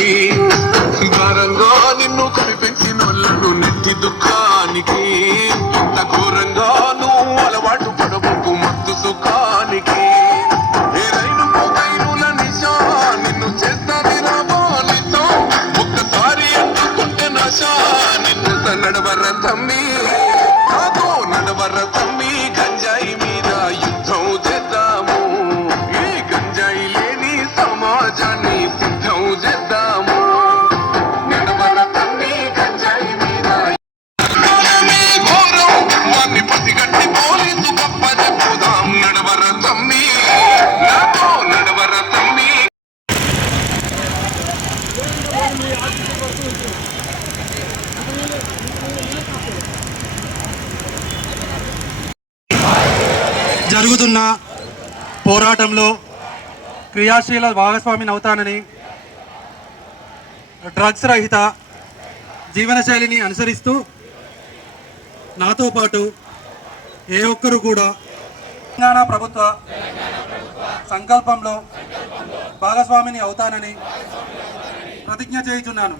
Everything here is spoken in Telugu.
దుఃఖానికి భారంగా నిన్ను కనిపెంచినోళ్ళను నెట్టి దుఃఖానికి ఇంత ఘోరంగా నువ్వు అలవాటు పడబోకు మత్తు సుఖానికి ఏ రైలు పోగైనుల నిశా నిన్ను చేస్తాది రామానితో ఒక్కసారి అందుకుంటే నశా నిన్ను నడవర తమ్మి నాతో నడవర తమ్మి గంజాయి మీద యుద్ధం చేద్దాము ఈ గంజాయి లేని సమాజాన్ని సిద్ధం చేద్దాము నడవర తమ్మి గంజాయి మీద ఘోరం వారిని పసిగట్టి పోలీసు గొప్ప చెప్పుదాం నడవర తమ్మి నాతో నడవర తమ్మి. జరుగుతున్న పోరాటంలో క్రియాశీల భాగస్వామిని అవుతానని డ్రగ్స్ రహిత జీవనశైలిని అనుసరిస్తూ నాతో పాటు ఏ ఒక్కరు కూడా తెలంగాణ ప్రభుత్వ సంకల్పంలో భాగస్వామిని అవుతానని ప్రతిజ్ఞ చేయుచున్నాను.